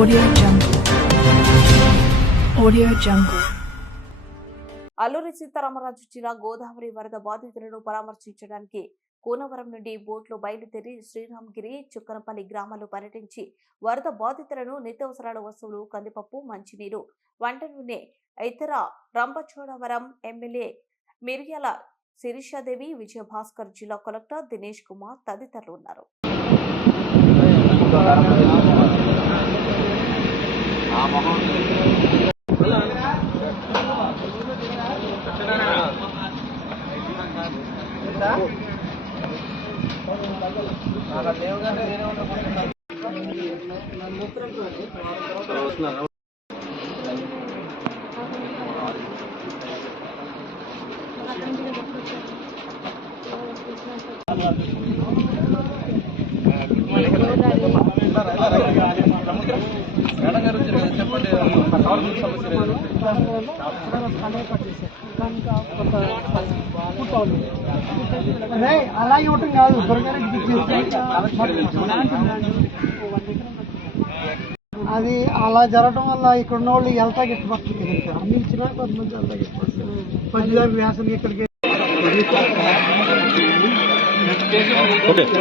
Audio Jungle. Audio Jungle. Alluri Sitaramaraju జిల్లా గోదావరి వరద బాధితులను పరామర్శించడానికి కూనవరం నుండి బోట్లు బయలుదేరి శ్రీరామగిరి చుక్కనపల్లి గ్రామాల్లో పర్యటించి వరద బాధితులను నిత్యావసరాల వస్తువులు కందిపప్పు మంచినీరు వంట నూనె ఇతర రంపచోడవరం ఎమ్మెల్యే మిర్యాల శిరీషాదేవి విజయభాస్కర్ జిల్లా కలెక్టర్ దినేష్ కుమార్ తదితరులు ఉన్నారు. అలాగే ఇవ్వటం కాదు అది అలా జరగడం వల్ల ఇక్కడ ఉన్న వాళ్ళు వెళ్తా గిట్టుపడుతుంది. అన్ని ఇచ్చినా కొంతమంది వెళ్తా గిట్టుపడుతుంది. 10,000 వ్యాసం ఇక్కడికి